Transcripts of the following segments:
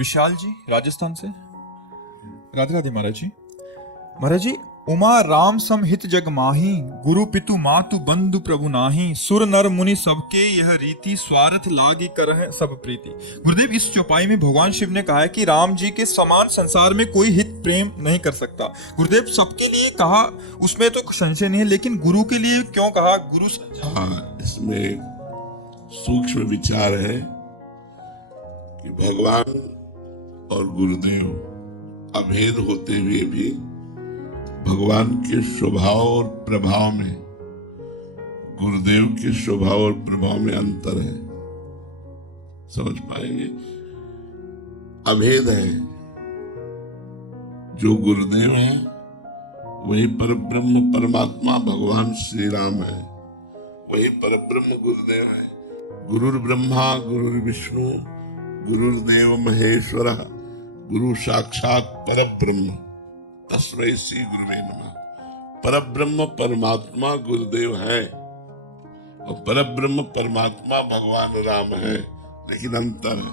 विशाल जी राजस्थान से। राधे राधे महाराज जी। महाराज जी, उमा राम सम हित जग माही, गुरु पितु मातु बंधु प्रभु नाही, सुर नर मुनि सबके यह रीति, स्वार्थ लागी करह सब प्रीति। गुरुदेव, इस चौपाई में भगवान शिव ने कहा है कि राम जी के समान संसार में कोई हित प्रेम नहीं कर सकता। गुरुदेव, सबके लिए कहा, उसमें तो संशय नहीं है, लेकिन गुरु के लिए क्यों कहा? गुरु इसमें सूक्ष्म विचार है कि भगवान और गुरुदेव अभेद होते हुए भी भगवान के स्वभाव और प्रभाव में गुरुदेव के स्वभाव और प्रभाव में अंतर है। समझ पाएंगे? अभेद है। जो गुरुदेव है वही परब्रह्म परमात्मा भगवान श्री राम है, वही परब्रह्म गुरुदेव है। गुरुर ब्रह्मा गुरुर विष्णु गुरुर्देव महेश्वर गुरु साक्षात परब्रह्म तस्मै श्री गुरुवे नमः। परब्रह्म परमात्मा गुरुदेव है और परब्रह्म परमात्मा भगवान राम है, लेकिन अंतर है।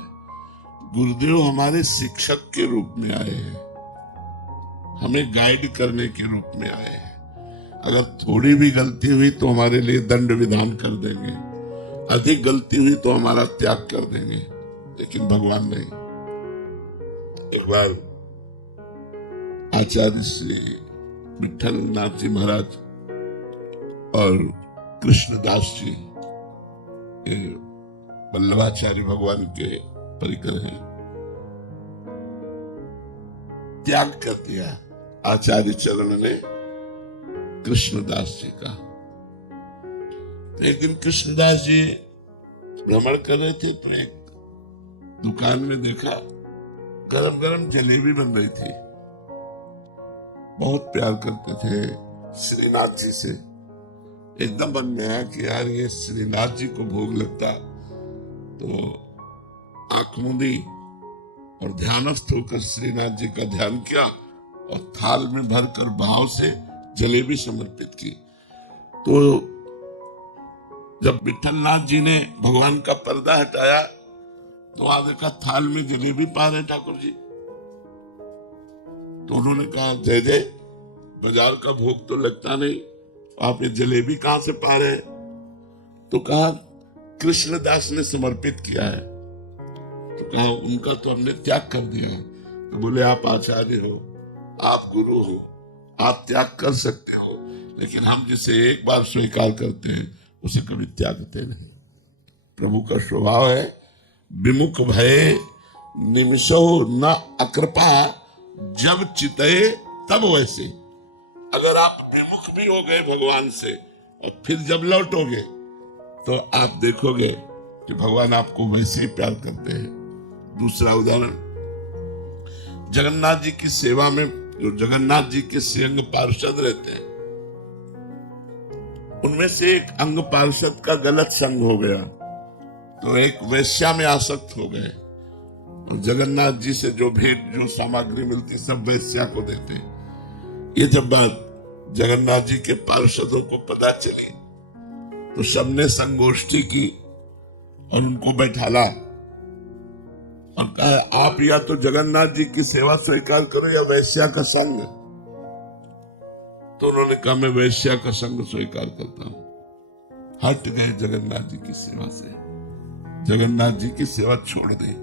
गुरुदेव हमारे शिक्षक के रूप में आए हैं, हमें गाइड करने के रूप में आए हैं। अगर थोड़ी भी गलती हुई तो हमारे लिए दंड विधान कर देंगे, अधिक गलती हुई तो हमारा त्याग कर देंगे, लेकिन भगवान नहीं। एक बार आचार्य श्री विठल नाथ जी महाराज और कृष्णदास जी वल्लभाचार्य भगवान के परिकर हैं, त्याग कर दिया आचार्य चरण ने कृष्णदास जी का। एक दिन कृष्णदास जी भ्रमण कर रहे थे तो एक दुकान में देखा गरम गरम जलेबी बन रही थी। बहुत प्यार करते थे श्रीनाथ जी से। एकदम मन में आया कि यार ये श्रीनाथ जी को भोग लगता तो आंख मूंदी और ध्यानस्थ होकर श्रीनाथ जी का ध्यान किया और थाल में भरकर भाव से जलेबी समर्पित की। तो जब विठलनाथ जी ने भगवान का पर्दा हटाया तो वहां देखा थाल में जलेबी पा रहे ठाकुर जी। तो उन्होंने कहा, जय जय, बाजार का भोग तो लगता नहीं, आप ये जलेबी कहां से पा रहे हैं? तो कहा कृष्णदास ने समर्पित किया है। तो कहा उनका तो हमने त्याग कर दिया है। तो बोले आप आचार्य हो, आप गुरु हो, आप त्याग कर सकते हो, लेकिन हम जिसे एक बार स्वीकार करते हैं उसे कभी त्यागते नहीं। प्रभु का स्वभाव है विमुख भय निमिषो न अकृपा, जब चितए तब वैसे। अगर आप विमुख भी हो गए भगवान से और फिर जब लौटोगे तो आप देखोगे कि भगवान आपको वैसे ही प्यार करते हैं। दूसरा उदाहरण, जगन्नाथ जी की सेवा में जो जगन्नाथ जी के संग पार्षद रहते हैं, उनमें से एक अंग पार्षद का गलत संग हो गया तो एक वेश्या में आसक्त हो गए। जगन्नाथ जी से जो भेंट जो सामग्री मिलती सब वेश्या को देते। ये जब बात जगन्नाथ जी के पार्षदों को पता चली तो सबने संगोष्ठी की और उनको बैठाला और कहा आप या तो जगन्नाथ जी की सेवा स्वीकार करो या वेश्या का संग। तो उन्होंने कहा मैं वेश्या का संग स्वीकार करता हूं। हट गए जगन्नाथ जी की सेवा से, जगन्नाथ जी की सेवा छोड़ दी।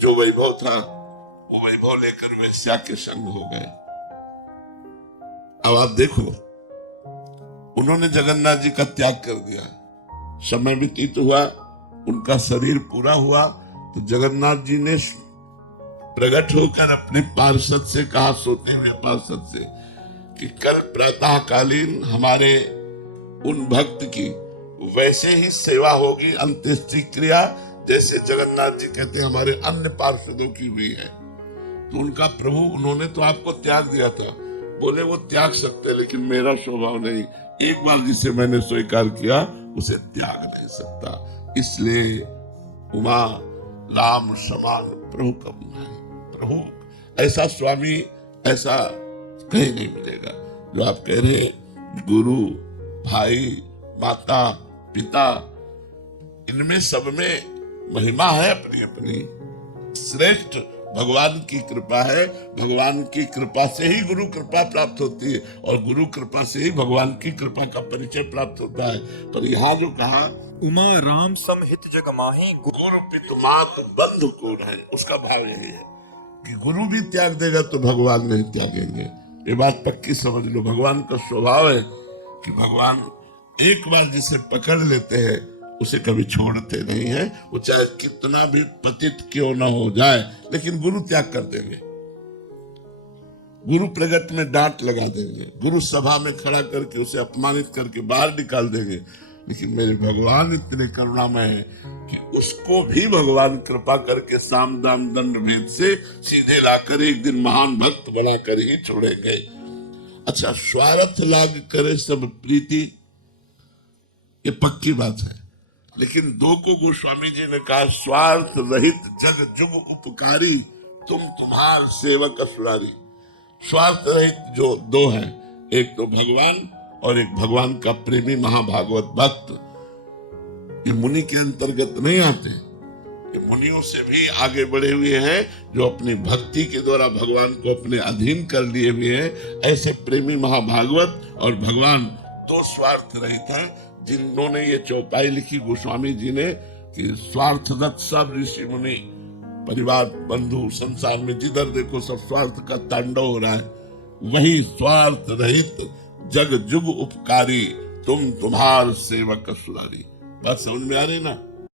जो वैभव था वो वैभव लेकर वेश्या के संग हो गए। अब आप देखो, उन्होंने जगन्नाथ जी का त्याग कर दिया। समय व्यतीत हुआ, उनका शरीर पूरा हुआ तो जगन्नाथ जी ने प्रकट होकर अपने पार्षद से कहा, सोते हुए पार्षद से, कि कल प्रातः कालीन हमारे उन भक्त की वैसे ही सेवा होगी अंत्येष्टि क्रिया जैसे जगन्नाथ जी कहते हैं हमारे अन्य पार्षदों की हुई है। तो उनका प्रभु, उन्होंने तो आपको त्याग दिया था। बोले वो त्याग सकते, लेकिन मेरा स्वभाव नहीं। एक बार जिसे मैंने स्वीकार किया उसे त्याग नहीं सकता। इसलिए उमा राम समान प्रभु कब नहीं। प्रभु ऐसा स्वामी ऐसा कहीं नहीं मिलेगा। जो आप कह रहे गुरु भाई माता पिता, इनमें सब में महिमा है अपनी अपनी, श्रेष्ठ भगवान की कृपा है। भगवान की कृपा से ही गुरु कृपा प्राप्त होती है और गुरु कृपा से ही भगवान की कृपा का परिचय प्राप्त होता है। पर यहाँ जो कहा उमा राम सम हित जग माही गुरु पितु मातु बंधु को है, उसका भाव यही है कि गुरु भी त्याग देगा तो भगवान नहीं त्यागेंगे। ये बात पक्की समझ लो। भगवान का स्वभाव है कि भगवान एक बार जिसे पकड़ लेते हैं उसे कभी छोड़ते नहीं है। वो चाहे कितना भी पतित क्यों ना हो जाए, लेकिन गुरु त्याग कर देंगे। गुरु प्रगट में डांट लगा देंगे, गुरु सभा में खड़ा करके उसे अपमानित करके बाहर निकाल देंगे। लेकिन मेरे भगवान इतने करुणामय है कि उसको भी भगवान कृपा करके साम दाम दंड भेद से सीधे लाकर एक दिन महान भक्त बनाकर ही छोड़ेंगे। अच्छा, स्वार्थ लाग करे सब प्रीति, ये पक्की बात है। लेकिन दो को गोस्वामी जी ने कहा, स्वार्थ रहित जग जुग उपकारी, तुम तुम्हार सेवक असुरारी। स्वार्थ रहित जो दो हैं, एक तो भगवान और एक भगवान का प्रेमी महाभागवत भक्त। ये मुनि के अंतर्गत नहीं आते, ये मुनियों से भी आगे बढ़े हुए हैं, जो अपनी भक्ति के द्वारा भगवान को अपने अधीन कर लिए हुए हैं। ऐसे प्रेमी महाभागवत और भगवान दो स्वार्थ रहित हैं, जिन्होंने ये चौपाई लिखी गोस्वामी जी ने कि स्वार्थरत सब ऋषि मुनि परिवार बंधु संसार में जिधर देखो सब स्वार्थ का तांडव हो रहा है, वही स्वार्थ रहित जग जुग उपकारी, तुम तुम्हार सेवक असुरारी। बात समझ में आ रही ना?